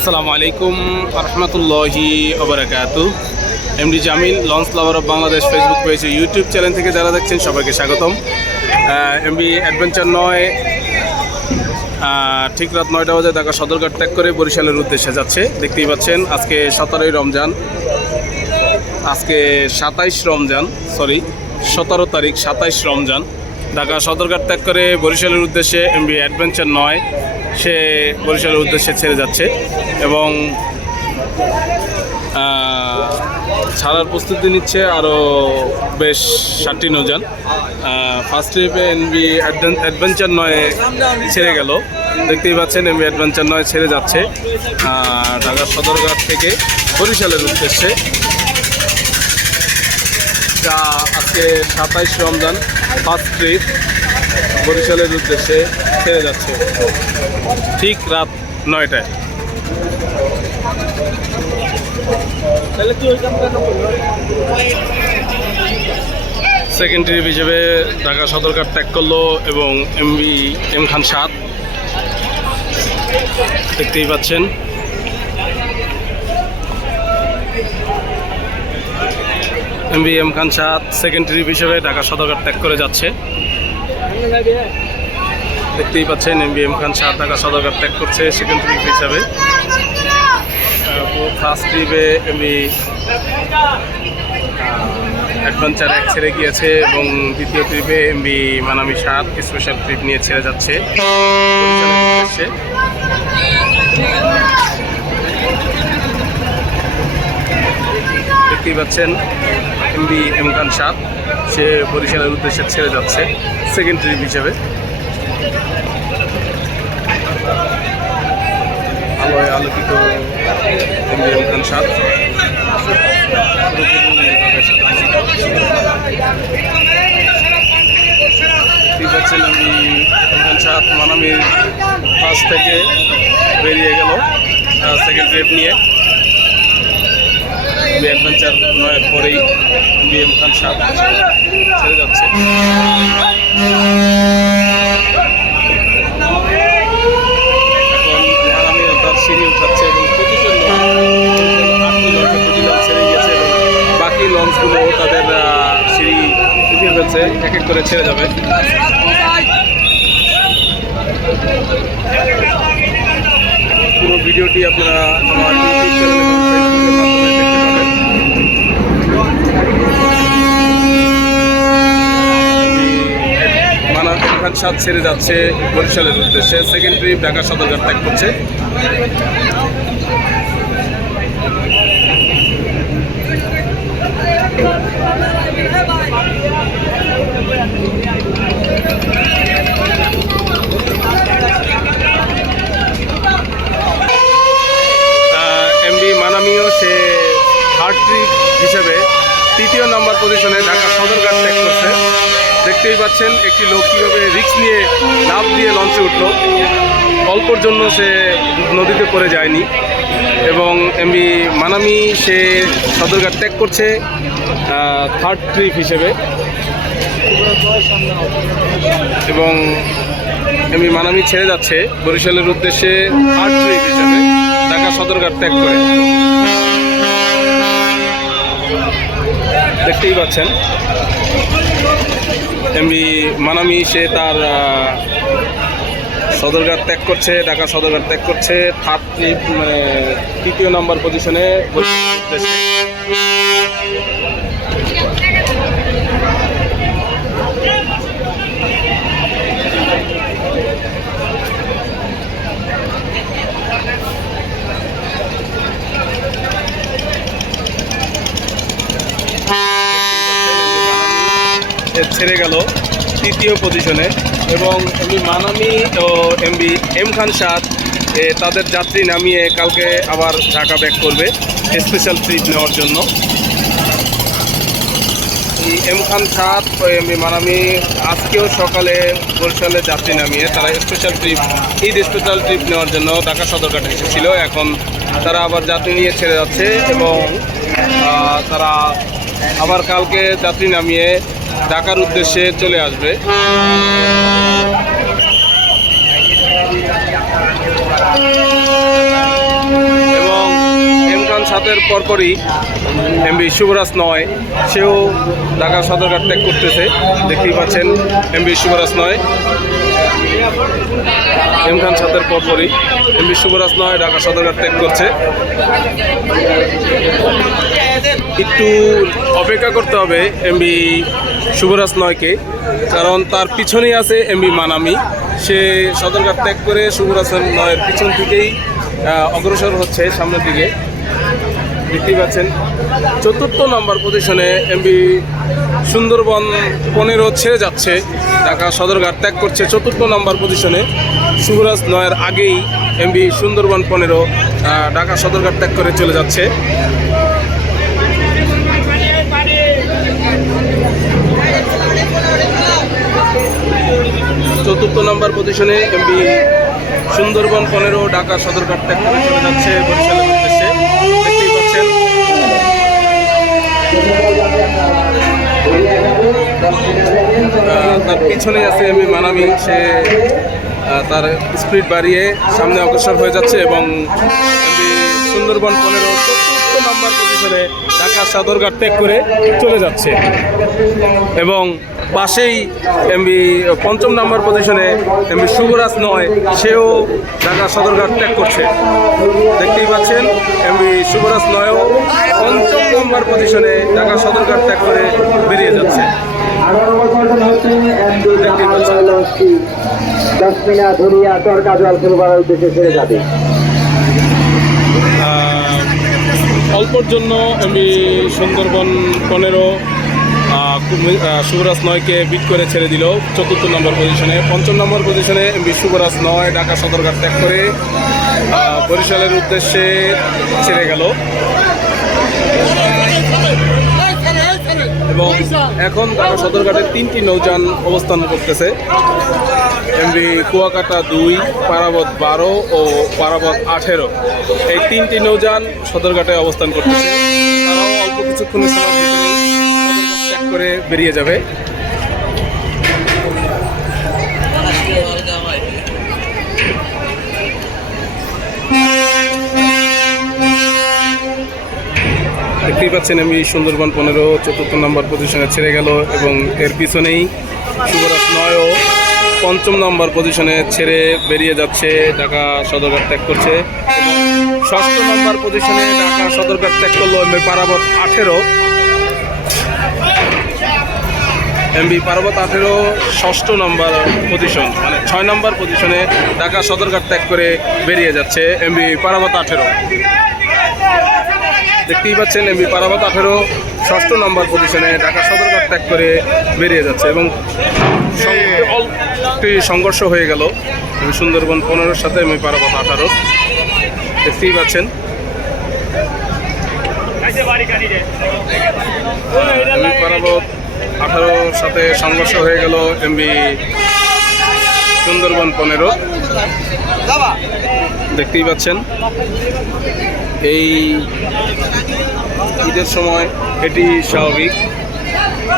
আসসালামু আলাইকুম রহমতুল্লাহি ওবারাকাতু। MD Jamil launch lover of Bangladesh Facebook page YouTube channel থেকে যারা দেখছেন সবাইকে স্বাগতম। এমবি অ্যাডভেঞ্চার 9 ঠিক রাত 9টা বাজে ঢাকা সদরঘাট ত্যাগ করে বরিশালের উদ্দেশ্যে যাচ্ছে। দেখতেই পাচ্ছেন আজকে 17 রমজান, আজকে 17 তারিখ 27 রমজান। ঢাকা সদরঘাট ত্যাগ করে বরিশালের উদ্দেশ্যে এমবি অ্যাডভেঞ্চার 9 সে বরিশালের উদ্দেশ্যে ছেড়ে যাচ্ছে এবং ছাড়ার প্রস্তুতি নিচ্ছে আরও বেশ 7টি নৌযান। ফার্স্ট ট্রিপে এমবি অ্যাডভেঞ্চার 9 ছেড়ে গেল। দেখতেই পাচ্ছেন এমবি অ্যাডভেঞ্চার 9 ছেড়ে যাচ্ছে ঢাকা সদরঘাট থেকে বরিশালের উদ্দেশ্যে। যা আজকে 27 রমজান, ফার্স্ট ট্রিপ বরিশালের উদ্দেশ্যে ছেড়ে যাচ্ছে ঠিক রাত 9টায়। সেকেন্ড ট্রিপ হিসেবে ঢাকা সদরঘাট ত্যাগ করলো এবং এমবি এম খান 7 দেখতেই পাচ্ছেন। এমবি এম খান 7 সেকেন্ড ট্রিপ হিসেবে ঢাকা সদরঘাট ত্যাগ করে যাচ্ছে। দেখতেই পাচ্ছেন এমবি এম খান 7 ঢাকা সদরঘাট ত্যাগ করছে সেকেন্ড ট্রিপ হিসাবে। ফার্স্ট ট্রিপে এমবি অ্যাডভেঞ্চার 1 ছেড়ে গিয়েছে এবং দ্বিতীয় ট্রিপে এমবি মানামি 7 স্পেশাল ট্রিপ নিয়ে ছেড়ে যাচ্ছে। দেখতেই পাচ্ছেন এমবি এম খান 7 সে বরিশালের উদ্দেশ্যে ছেড়ে যাচ্ছে সেকেন্ড ট্রিপ হিসেবে। আলোয় আলোকিত এমবি এম খান 7 দেখতেই পাচ্ছেন এমবি এম খান 7 মানামির পাশ থেকে বেরিয়ে গেল সেকেন্ড ট্রিপ নিয়ে। অ্যাডভেঞ্চার 9 পরেই এমবি এম খান 7 ছেড়ে যাচ্ছে। এখন মানামি তার সিঁড়ি উঠাচ্ছে এবং প্রতিটা লঞ্চ ছেড়ে গিয়েছে এবং বাকি লঞ্চগুলো তাদের সিঁড়ি উঠিয়ে ফেলছে, এক এক করে ছেড়ে যাবে। পুরো ভিডিওটি আপনারা আমার ইউটিউব চ্যানেল এবং ফেসবুকের মাধ্যমে দেখতে পাবেন। মানামি এম খান 7 ছেড়ে যাচ্ছে বরিশালের উদ্দেশ্যে সেকেন্ড ট্রিপ ঢাকা সদরঘাট ত্যাগ করছে। এমবি মানামিও সে থার্ড ট্রিপ হিসেবে 3য় নম্বর পজিশনে ঢাকা সদরঘাট ত্যাগ করছে। দেখতেই পাচ্ছেন একটি লোক কীভাবে রিস্ক নিয়ে লাফ দিয়ে লঞ্চে উঠল, অল্পর জন্য সে নদীতে পড়ে যায়নি। এবং এমবি মানামি সে সদরঘাট ত্যাগ করছে থার্ড ট্রিপ হিসেবে এবং এমবি মানামি ছেড়ে যাচ্ছে বরিশালের উদ্দেশ্যে থার্ড ট্রিপ হিসেবে ঢাকা সদরঘাট ত্যাগ করে। দেখতেই পাচ্ছেন এমবি মানামি সে তার সদরঘাট ত্যাগ করছে, ঢাকা সদরঘাট ত্যাগ করছে থার্ড ট্রিপ 3য় নম্বর পজিশনে উদ্দেশ্যে। ছেড়ে গেল 3য় পজিশনে এবং এমবি মানামি ও এমবি এম খান 7 তাদের যাত্রী নামিয়ে কালকে আবার ঢাকা ব্যাক করবে স্পেশাল ট্রিপ নেওয়ার জন্য। এই এম খান 7 ও এমবি মানামি আজকেও সকালে বরিশালে যাত্রী নামিয়ে তারা special trip Eid special trip নেওয়ার জন্য ঢাকা সদরঘাটে এসেছিল। এখন তারা আবার যাত্রী নিয়ে ছেড়ে যাচ্ছে এবং তারা আবার কালকে যাত্রী নামিয়ে ঢাকার উদ্দেশ্যে চলে আসবে। সাতের পরপরই এমবি শুভরাজ 9 সেও ঢাকা সদরঘাট ত্যাগ করতেছে। দেখতেই পাচ্ছেন এমবি শুভরাজ 9 ইমরান 7-এর পরপরই এমবি শুভরাজ 9 ঢাকা সদরঘাট ত্যাগ করছে। একটু অপেক্ষা করতে হবে এমবি শুভরাজ 9-কে, কারণ তার পিছনেই আছে এমবি মানামি। সে সদরঘাট ত্যাগ করে শুভরাজ 9-এর পিছন থেকেই অগ্রসর হচ্ছে সামনের দিকে। দেখতেই পাচ্ছেন 4র্থ নম্বর পজিশনে এমবি সুন্দরবন 15 ছেড়ে যাচ্ছে, ঢাকা সদরঘাট ত্যাগ করছে 4র্থ নম্বর পজিশনে। শুভরাজ 9-এর আগেই এমবি সুন্দরবন 15 ঢাকা সদরঘাট ত্যাগ করে চলে যাচ্ছে। চতুর্থ নম্বর পজিশনে এমবি সুন্দরবন 15 ঢাকা সদরঘাট ত্যাগ করে চলে যাচ্ছে বরিশালের উদ্দেশ্যে। দেখতেই পাচ্ছেন তার পিছনে আছে এমবি মানামি। সে তার স্পিড বাড়িয়ে সামনে অগ্রসর হয়ে যাচ্ছে এবং এমবি সুন্দরবন 15 চতুর্থ নম্বর পজিশনে ঢাকা সদরঘাট ত্যাগ করে চলে যাচ্ছে এবং পাশেই এমবি 5ম নম্বর পজিশনে এমবি শুভরাজ 9 সেও ঢাকা সদরঘাট ত্যাগ করছে। দেখতেই পাচ্ছেন এমবি শুভরাজ 9ও 5ম নম্বর পজিশনে ঢাকা সদরঘাট ত্যাগ করে বেরিয়ে যাচ্ছে। অল্পর জন্য এমবি সুন্দরবন 15 শুভরাজ 9-কে বিট করে ছেড়ে দিল 4র্থ নম্বর পজিশনে। 5ম নম্বর পজিশনে এমবি শুভরাজ 9 ঢাকা সদরঘাট ত্যাগ করে বরিশালের উদ্দেশ্যে ছেড়ে গেল এবং এখন ঢাকা সদরঘাটের 3টি নৌযান অবস্থান করতেছে। এমবি কুয়াকাটা 2, পারাবত 12 ও পারাবত 18 এই 3টি নৌযান সদরঘাটে অবস্থান করতেছে। তারাও অল্প কিছুক্ষণের সময় সদরঘাট ত্যাগ করে বেরিয়ে যাবে। দেখতেই পাচ্ছেন এমবি সুন্দরবন 15 4র্থ নম্বর পজিশনে ছেড়ে গেল এবং এর পিছনেই শুভরাজ 9ও 5ম নম্বর পজিশনে ছেড়ে বেরিয়ে যাচ্ছে, ঢাকা সদরঘাট ত্যাগ করছে। 6ষ্ঠ নম্বর পজিশনে ঢাকা সদরঘাট ত্যাগ করলো এমবি পারাবত 18। এমবি পারাবত 18 6ষ্ঠ নম্বর পজিশন, মানে 6 নম্বর পজিশনে ঢাকা সদরঘাট ত্যাগ করে বেরিয়ে যাচ্ছে এমবি পারাবত 18। দেখতেই পাচ্ছেন এমবি পারাবত 18 6ষ্ঠ নম্বর পজিশনে ঢাকা সদরঘাট ত্যাগ করে বেরিয়ে যাচ্ছে এবং একটি সংঘর্ষ হয়ে গেল এমবি সুন্দরবন 15-র সাথে এমবি পারাবত 18। দেখতেই পাচ্ছেন এমবি পারাবত 18-র সাথে সংঘর্ষ হয়ে গেল এমবি সুন্দরবন 15। দেখতেই পাচ্ছেন এই ঈদের সময় এটি স্বাভাবিক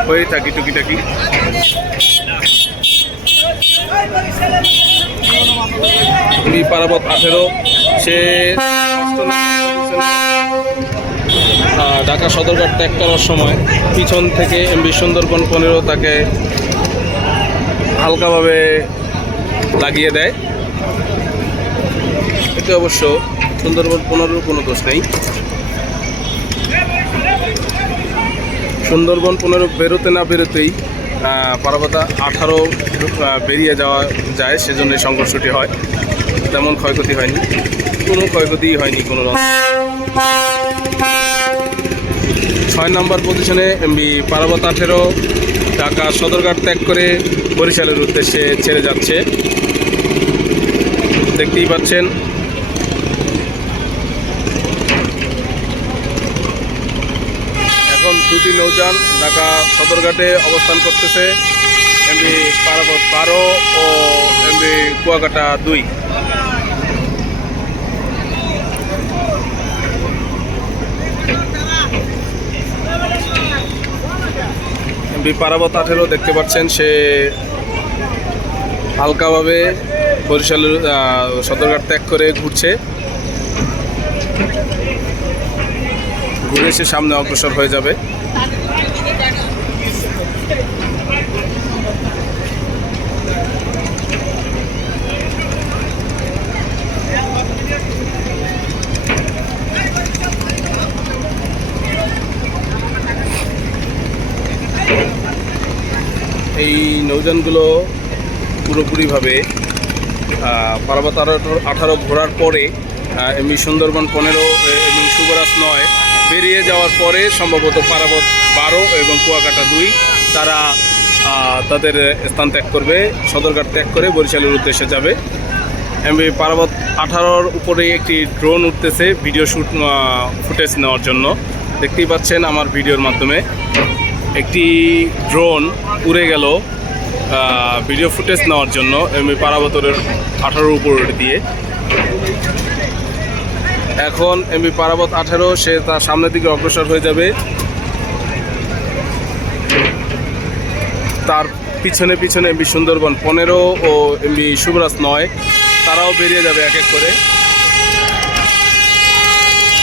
হয়ে থাকে টুকিটাকি। পারাবত 18 সে ঢাকা সদরঘাট ত্যাগ করার সময় পিছন থেকে এমবি সুন্দরবন 15 তাকে হালকাভাবে লাগিয়ে দেয়। এতে অবশ্য সুন্দরবন 15-র কোনো দোষ নেই। সুন্দরবন 15 বেরোতে না বেরোতেই পারাবত 18 বেরিয়ে যাওয়া যায়, সেজন্য সংঘর্ষটি হয়। তেমন ক্ষয়ক্ষতি হয়নি, কোনো ক্ষয়ক্ষতিই হয়নি কোনো রকম। 6 নম্বর পজিশনে এমবি পারাবত 18 ঢাকা সদরঘাট ত্যাগ করে বরিশালের উদ্দেশ্যে ছেড়ে যাচ্ছে। দেখতেই পাচ্ছেন এখন 2টি নৌযান ঢাকা সদরঘাটে অবস্থান করতেছে, এমবি পারাবত 12 ও এমবি কুয়াকাটা 2। এমবি পারাবত 18 দেখতে পাচ্ছেন সে হালকাভাবে বরিশালের সদরঘাট ত্যাগ করে ঘুরছে। ঘুরে এসে সামনে অগ্রসর হয়ে যাবে। এই নৌযানগুলো পুরোপুরিভাবে পারাবত 18 ঘোরার পরে এমনি সুন্দরবন 15 এবং শুভরাজ 9 বেরিয়ে যাওয়ার পরে সম্ভবত পারাবত 12 এবং কুয়াকাটা 2 তারা তাদের স্থান ত্যাগ করবে, সদরঘাট ত্যাগ করে বরিশালের উদ্দেশ্যে যাবে। এমনি পারাবত 18-র উপরে একটি ড্রোন উঠতেছে ভিডিও ফুটেজ নেওয়ার জন্য। দেখতেই পাচ্ছেন আমার ভিডিওর মাধ্যমে একটি ড্রোন উড়ে গেল ভিডিও ফুটেজ নেওয়ার জন্য এমনি পারাবতের 18-র উপর দিয়ে। এখন এমবি পারাবত 18 সে তার সামনের দিকে অগ্রসর হয়ে যাবে। তার পিছনে পিছনে এমবি সুন্দরবন 15 ও এমবি শুভরাজ 9 তারাও বেরিয়ে যাবে এক এক করে,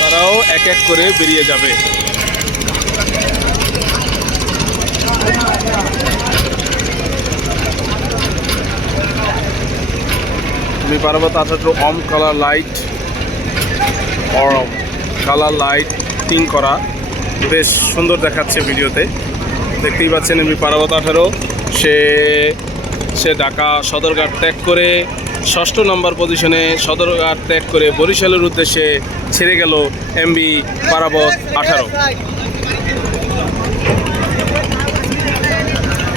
তারাও এক এক করে বেরিয়ে যাবে। এমবি পারাবত 18 অম কালার লাইট লাইটিং করা বেশ সুন্দর দেখাচ্ছে ভিডিওতে। দেখতেই পাচ্ছেন এমবি পারাবত 18 সে ঢাকা সদরঘাট ত্যাগ করে 6ষ্ঠ নম্বর পজিশনে সদরঘাট ত্যাগ করে বরিশালের উদ্দেশ্যে ছেড়ে গেল এমবি পারাবত 18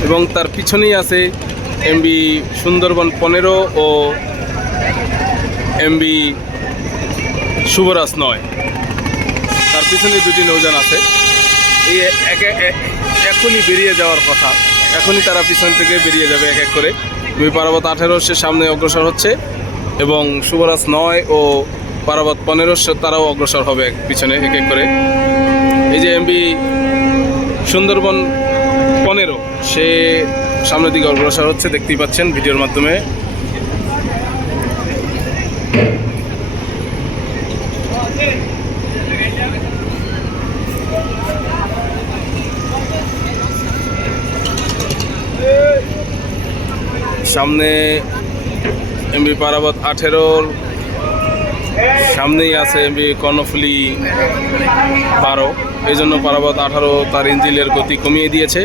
এবং তার পিছনেই আছে এমবি সুন্দরবন 15 ও এমবি শুভরাজ 9। তার পিছনে দুটি নৌযান আছে। এই এখনই বেরিয়ে যাওয়ার কথা, এখনই তারা পিছন থেকে বেরিয়ে যাবে এক এক করে। এমবি পারাবত 18 সে সামনে অগ্রসর হচ্ছে এবং শুভরাজ 9 ও পারাবত 15 তারাও অগ্রসর হবে পিছনে এক এক করে। এই যে এমবি সুন্দরবন 15 সে সামনের দিকে অগ্রসর হচ্ছে, দেখতেই পাচ্ছেন ভিডিওর মাধ্যমে। সামনে এমবি পারাবত 18-র সামনেই আছে এমবি কর্ণফুলী 12, এই জন্য পারাবত 18 তার ইঞ্জিনের গতি কমিয়ে দিয়েছে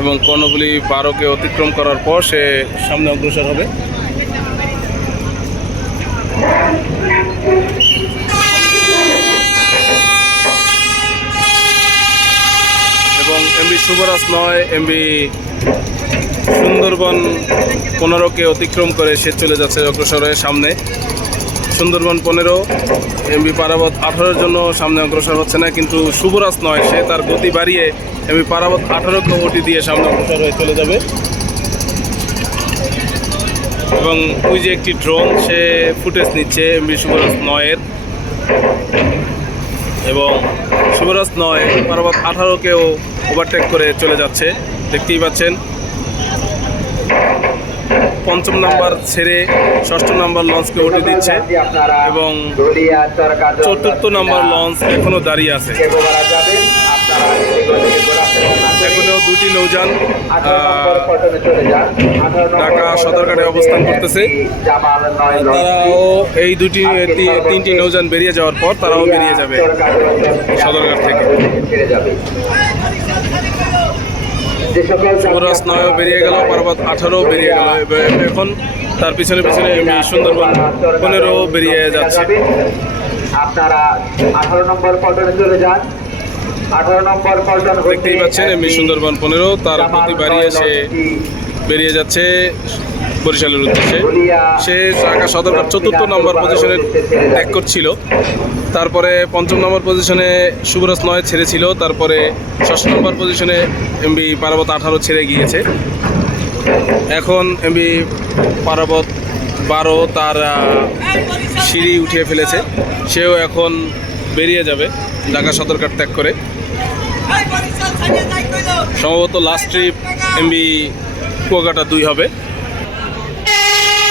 এবং কর্ণফুলী 12কে অতিক্রম করার পর সে সামনে অগ্রসর হবে। এবং এমবি শুভরাজ 9 এমবি সুন্দরবন 15কে অতিক্রম করে সে চলে যাচ্ছে অগ্রসর হয়ে সামনে। সুন্দরবন 15 এমবি পারাবত 18-র জন্য সামনে অগ্রসর হচ্ছে না, কিন্তু শুভরাজ 9 সে তার গতি বাড়িয়ে এমবি পারাবত 18কে ওটি দিয়ে সামনে অগ্রসর হয়ে চলে যাবে। এবং ওই যে একটি ড্রোন সে ফুটেজ নিচ্ছে এমবি শুভরাজ 9-এর এবং শুভরাজ 9 পারাবত 18কেও ওভারটেক করে চলে যাচ্ছে, দেখতেই পাচ্ছেন। 5ম নাম্বার ছেড়ে 6ষ্ঠ নাম্বার লঞ্চকে ওটি দিচ্ছে এবং 4র্থ নাম্বার লঞ্চ এখনও দাঁড়িয়ে আছে। এখনও দুটি নৌযান ঢাকা সদরঘাটে অবস্থান করতেছে। তারাও এই তিনটি নৌযান বেরিয়ে যাওয়ার পর তারাও বেরিয়ে যাবে সদরঘাট থেকে। শুভরাজ 9 বেরিয়ে গেল, পারাবত 18 বেরিয়ে গেল, এখন তার পিছনে পিছনে সুন্দরবন 15 বেরিয়ে যাচ্ছে। আপনারা 18 নম্বর পল্টনে চলে যান। 18 নম্বর পল্টন দেখতেই পাচ্ছেন এমনি সুন্দরবন 15 তার গতি বাড়িয়ে সে বেরিয়ে যাচ্ছে বরিশালের উদ্দেশ্যে। সে ঢাকা সদরঘাট 4র্থ নম্বর পজিশনে ত্যাগ করছিল, তারপরে 5ম নম্বর পজিশনে শুভরাজ 9 ছেড়েছিল, তারপরে 6ষ্ঠ নম্বর পজিশনে এমবি পারাবত 18 ছেড়ে গিয়েছে। এখন এমবি পারাবত 12 তার সিঁড়ি উঠিয়ে ফেলেছে, সেও এখন বেরিয়ে যাবে ঢাকা সদরঘাট ত্যাগ করে। সম্ভবত লাস্ট ট্রিপ এমবি কুয়াকাটা 2 হবে।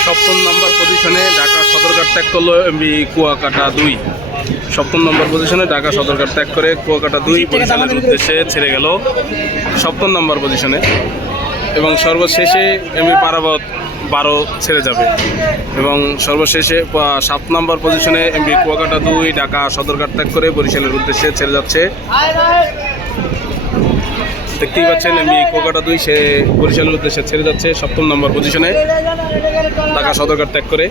7ম নম্বর পজিশনে ঢাকা সদরঘাট ত্যাগ করলো এমবি কুয়াকাটা 2। সপ্তম নম্বর পজিশনে ঢাকা সদরঘাট ত্যাগ করে কুয়াকাটা 2 বরিশালের উদ্দেশ্যে ছেড়ে গেল সপ্তম নম্বর পজিশনে, এবং সর্বশেষে এমবি পারাবত 12 ছেড়ে যাবে, এবং সর্বশেষে 7 নম্বর পজিশনে এমবি কুয়াকাটা 2 ঢাকা সদরঘাট ত্যাগ করে বরিশালের উদ্দেশ্যে ছেড়ে যাচ্ছে। দেখতেই পাচ্ছেন এমবি কুয়াকাটা 2 সে বরিশালের উদ্দেশ্যে ছেড়ে যাচ্ছে 7ম নম্বর পজিশনে ঢাকা সদরঘাট ত্যাগ করে।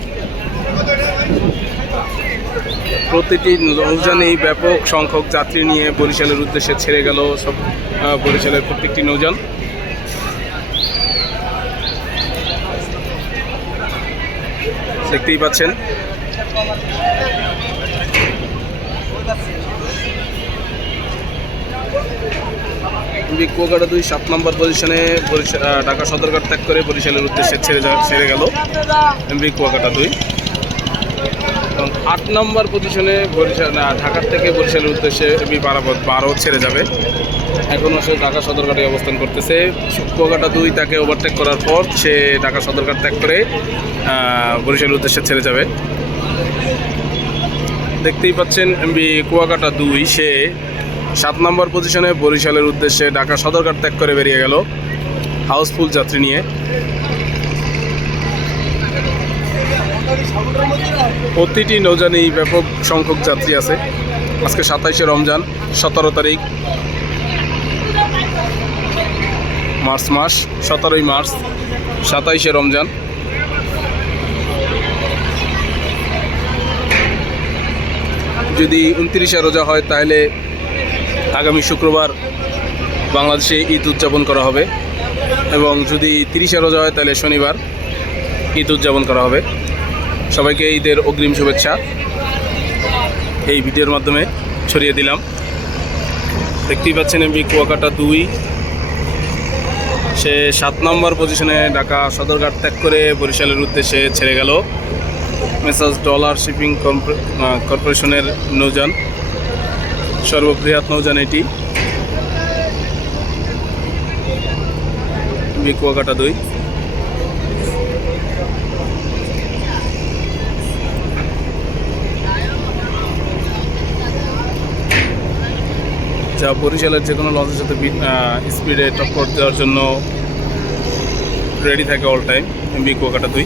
প্রতিটি নৌযানেই ব্যাপক সংখ্যক যাত্রী নিয়ে বরিশালের উদ্দেশ্যে ছেড়ে গেল সব বরিশালের প্রত্যেকটি নৌযান। দেখতেই পাচ্ছেন এমবি কুয়াকাটা 2 7 নম্বর পজিশনে ঢাকা সদরঘাট ত্যাগ করে বরিশালের উদ্দেশ্যে ছেড়ে গেল এমবি কুয়াকাটা 2, এবং 8 নম্বর পজিশনে ঢাকার থেকে বরিশালের উদ্দেশ্যে এমবি পারাবত 12 ছেড়ে যাবে। এখনও সে ঢাকা সদরঘাটে অবস্থান করতেছে। কুয়াকাটা 2 তাকে ওভারটেক করার পর সে ঢাকা সদরঘাট ত্যাগ করে বরিশালের উদ্দেশ্যে ছেড়ে যাবে। দেখতেই পাচ্ছেন এমবি কুয়াকাটা 2 সে 7 নম্বর পজিশনে বরিশালের উদ্দেশ্যে ঢাকা সদরঘাট ত্যাগ করে বেরিয়ে গেল হাউসফুল যাত্রী নিয়ে। প্রতিটি নৌযানেই ব্যাপক সংখ্যক যাত্রী আছে। আজকে 27শে রমজান, 17 তারিখ মার্চ মাস, 17ই মার্চ, 27শে রমজান। যদি 29শে রোজা হয় তাহলে আগামী শুক্রবার বাংলাদেশে ঈদ উদযাপন করা হবে, এবং যদি 30শে রোজা হয় তাহলে শনিবার ঈদ উদযাপন করা হবে। সবাইকে ঈদের অগ্রিম শুভেচ্ছা এই ভিডিওর মাধ্যমে ছড়িয়ে দিলাম। দেখতেই পাচ্ছেন এমবি কুয়াকাটা 2 সে 7 নম্বর পজিশনে ঢাকা সদরঘাট ত্যাগ করে বরিশালের উদ্দেশ্যে ছেড়ে গেল মেসার্স ডলার শিপিং কর্পোরেশনের নৌযান, সর্ববৃহৎ নৌযান এটি এমবি কুয়াকাটা 2। যা বরিশালের যে কোনো লঞ্চের সাথে স্পিডে টক্কর দেওয়ার জন্য রেডি থাকে all time MB Kuakata 2।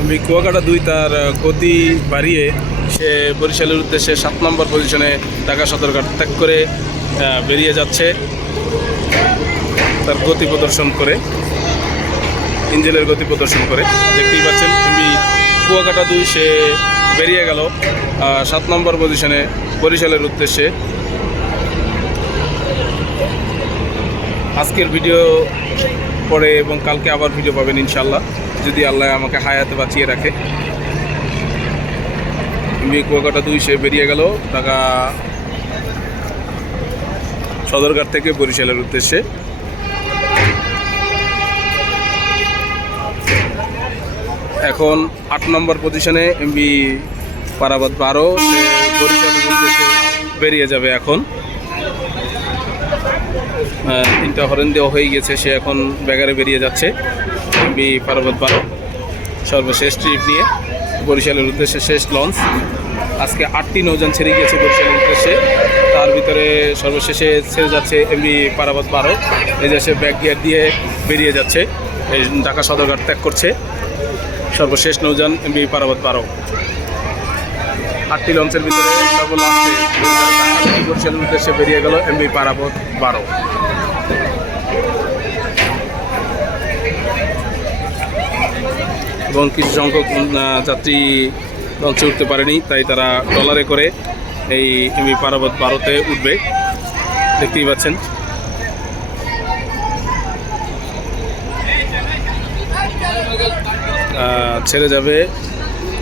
MB Kuakata 2 তার গতি বাড়িয়ে সে বরিশালের উদ্দেশ্যে 7 নম্বর পজিশনে ঢাকা সদরঘাট ত্যাগ করে বেরিয়ে যাচ্ছে, তার গতি প্রদর্শন করে, ইঞ্জিনের গতি প্রদর্শন করে। দেখতেই পাচ্ছেন এমবি কুয়াকাটা 2 সে বেরিয়ে গেল 7 নম্বর পজিশনে বরিশালের উদ্দেশ্যে। আজকের ভিডিও পরে এবং কালকে আবার ভিডিও পাবেন ইনশাল্লাহ, যদি আল্লাহ আমাকে হায়াতে বাঁচিয়ে রাখে। এমবি কুয়াকাটা 2 সে বেরিয়ে গেল ঢাকা সদরঘাট থেকে বরিশালের উদ্দেশ্যে। এখন 8 নম্বর পজিশনে এমবি পারাবত 12 সে বরিশালের উদ্দেশ্যে বেরিয়ে যাবে। এখন 3টা হরেন দেওয়া হয়ে গেছে, সে এখন ব্যাগারে বেরিয়ে যাচ্ছে এমবি পারাবত 12 সর্বশেষ ট্রিপ নিয়ে বরিশালের উদ্দেশ্যে। শেষ লঞ্চ, আজকে 8টি নৌযান ছেড়ে গিয়েছে বরিশালের উদ্দেশ্যে, তার ভিতরে সর্বশেষে ছেড়ে যাচ্ছে এমবি পারাবত 12। এই যে সে ব্যাক গিয়ার দিয়ে বেরিয়ে যাচ্ছে, এই ঢাকা সদরঘাট ত্যাগ করছে। সর্বশেষ নৌযান এমবি পারাবত 12। 8টি লঞ্চের ভিতরে সর্বলাস্টে বরিশালের উদ্দেশ্যে বেরিয়ে গেল এমবি পারাবত 12। এবং কিছু সংখ্যক যাত্রী লঞ্চে উঠতে পারেনি, তাই তারা ট্রলারে করে এই এমবি পারাবত 12-তে উঠবে। দেখতেই পাচ্ছেন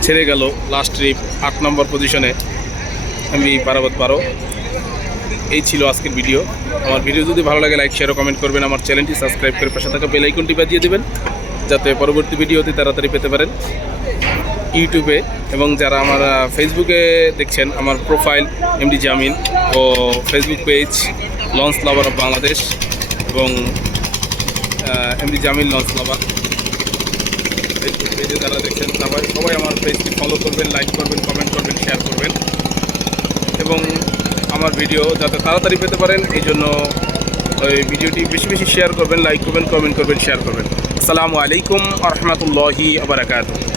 ছেড়ে গেল লাস্ট ট্রিপ 8 নম্বর পজিশনে এমবি পারাবত 12। এই ছিল আজকের ভিডিও। আমার ভিডিও যদি ভালো লাগে লাইক শেয়ার ও কমেন্ট করবেন। আমার চ্যানেলটি সাবস্ক্রাইব করে পাশে থাকা বেল আইকনটি বাজিয়ে দেবেন, যাতে পরবর্তী ভিডিও অতি তাড়াতাড়ি পেতে পারেন ইউটিউবে। এবং যারা আমার ফেসবুকে দেখছেন, আমার প্রোফাইল এমডি জামিল ও Facebook page launch lover of Bangladesh এবং এমডি জামিল লঞ্চ লাভার। পেজে যারা দেখছেন সবাই আমার পেজটি ফলো করবেন, লাইক করবেন, কমেন্ট করবেন, শেয়ার করবেন এবং আমার ভিডিও যাতে তাড়াতাড়ি পেতে পারেন এই জন্য ওই ভিডিওটি বেশি বেশি শেয়ার করবেন, লাইক করবেন, কমেন্ট করবেন, শেয়ার করবেন। আসসালামু আলাইকুম ওয়া রাহমাতুল্লাহি ওয়া বারাকাতুহু।